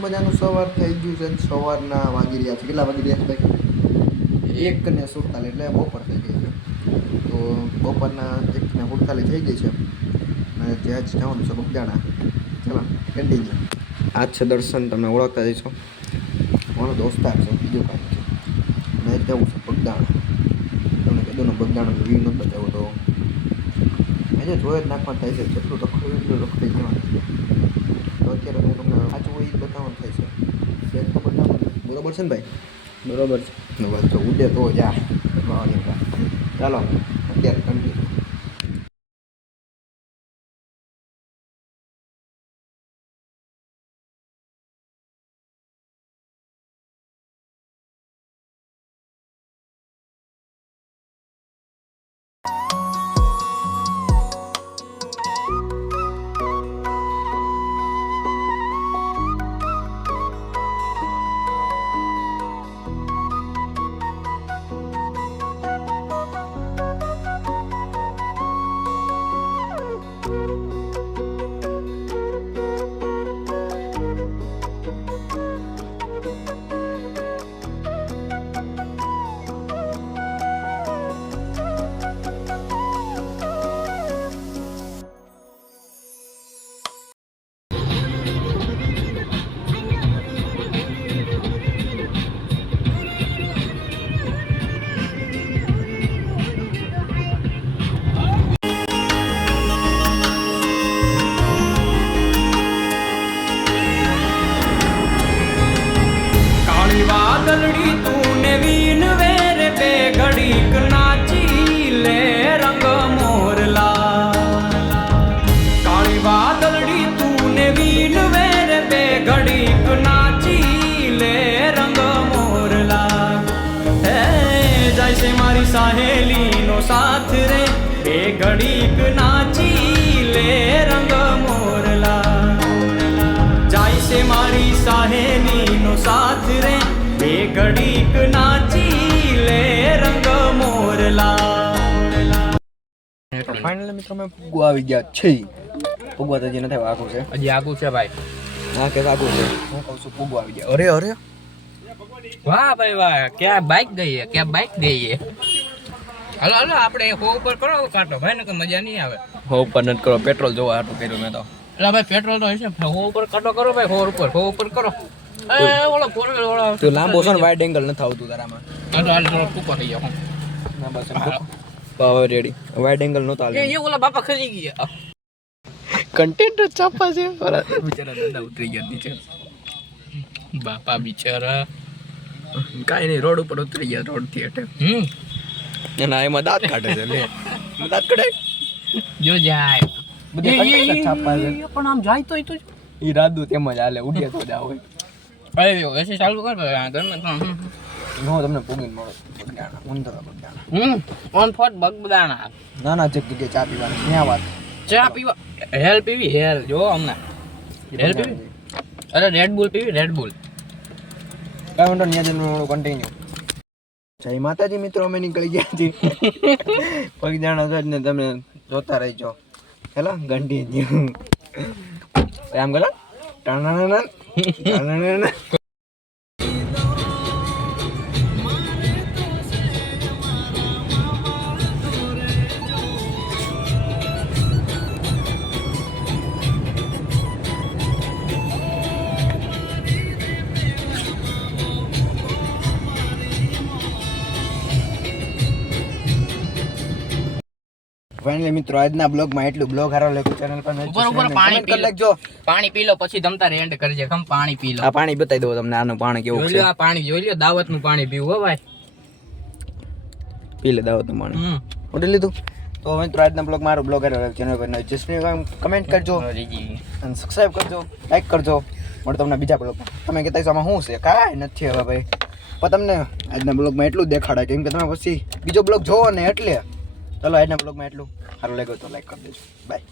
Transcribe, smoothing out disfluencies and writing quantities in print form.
મજાનું સવાર થઈ ગયું છે. સવારના વાગી રહ્યા છે. કેટલા વાગી રહ્યા છે ભાઈ? 1:47 એટલે બપોર થઈ ગઈ છે. તો બપોરના 1:47 થઈ ગઈ છે અને જ્યાં જ જવાનું છે બગદાણા. ચાલો કન્ટિન્યુ. આજ છે દર્શન, તમે ઓળખતા જઈશો. મારો દોસ્તાર છે, બીજું કાંઈ છે. મેં જવું છે બગદાણા. તમને કીધું ને બગદાણાનો વ્યૂ નથી બતાવ્યો તો આજે જોઈ જ નાખવાનું થાય છે. જેટલું રખડું એટલું રખડી જવાનું છે. તો અત્યારે હું તમને સાચું હોય એ બતાવવાનું થાય છે. ખબર ના પડે. બરોબર છે ને ભાઈ? બરોબર છે. બસ જો ઉડે તો જા. ચાલો અત્યારે કન્ટિન્યુ. वादलड़ी तूने वीन वेरे पे घड़ीक नाची ले रंग मोरला काली वादलड़ी तूने वीन वेरे पे घड़ीक नाची ले रंग मोरला हे जैसे मारी सहेली नो साथ रे पे घड़ीक नाची ले रंग मोरला जैसे मारी सहेली नो साथ रे બે ઘડીક નાચી લે રંગ મોરલા. ફાઇનલી મિત્રો મેં પૂગવા આવી ગયા છે. પૂગવા તો હજી નથી આગું છે. હજી આગું છે ભાઈ. હા કે આગું છે. હું કહું છું પૂગવા આવી ગયા. અરે અરે વાહ ભાઈ વાહ, ક્યાં બાઈક ગઈ હે, ક્યાં બાઈક ગઈ હે. હાલો હાલો આપણે હો ઉપર કરો કાંટો ભાઈ, ને મજા નહીં આવે. હો ઉપર નથી કરો, પેટ્રોલ જોવા હાટું કર્યું મેં તો. એટલે ભાઈ પેટ્રોલ તો હશે, હો ઉપર કાંટો કરો ભાઈ, હો ઉપર કરો. ઓલો ફોરવેલ ઓલો તો લાંબો છે ને, વાઇડ એંગલ નથી આવતું તારામાં. હાલો હાલો થોડો ટૂંકો થઈ ગયો. ના bus power ready. Wide angle નહોતો હાલે. એ ઓલા બાપા ખરી ગયા. કન્ટેન્ટ ચાપા છે. બિચારા દાદા ઉતરી ગયા નીચે. બાપા બિચારા કાંઈ નહીં, રોડ ઉપર ઉતરી ગયા, રોડ થી એટલે. એના એમાં દાંત કાઢે છે. લે દાંત કઢાય જો જાય બધે કન્ટેન્ટ ચાપા છે. પણ આમ જાય તો ઈ રાદુ તેમજ હાલે, ઉડ્યા તો જાવ હોય. અરે એસી ચાલુ કર ભાઈ, ઘરમાં હું તમને પૂગીને મળો બગદાણા. ઊંધો બગદાણા. ઓન ફોટ બગદાણા. નાના જગ્યાએ ચા પીવાની ક્યાં વાત. ચા પીવા હેલ પીવી, હેલ જો હમણાં હેલ પીવી. અરે Red Bull PV, Red Bull. કાંઈ વાંધો નહીં, આજનું કન્ટિન્યુ. જય માતાજી મિત્રો, અમે નીકળી ગયા છીએ બગદાણા છે ને, તમે જોતા રહેજો. હેલા કન્ટિન્યુ. આમ ગલા ટાણા ફાઇનલી મિત્રો, આજના બ્લોગમાં એટલું. બ્લોગ હારો લાગ્યો ચેનલ પર ઉપર પાણી પી લેજો. પાણી પી લો પછી તમતા એન્ડ કરજે. ખમ પાણી પી લો. આ પાણી બતાવી દઉં તમને, આનું પાણી કેવું છે. આ પાણી જોઈ લ્યો, દાવત નું પાણી પીવું હો ભાઈ. પી લે દાવત નું પાણી. ઉડી લીધું. તો મિત્રો, આજના બ્લોગ મારો બ્લોગ હારો લાગ્યો ચેનલ પર જસ્ટ કમેન્ટ કરજો અને સબસ્ક્રાઇબ કરજો, લાઈક કરજો. મળે તમને બીજા બ્લોગ. તમે કહેતા છો આમાં શું છે? કાંઈ નથી હવે ભાઈ, પણ તમને આજના બ્લોગમાં એટલું જ દેખાડાય, કેમ કે તમે પછી બીજો બ્લોગ જોવો ને એટલે. ચલો આજના બ્લોગમાં એટલું. સારું લાગ્યું તો લાઈક કરી દેજો. બાય.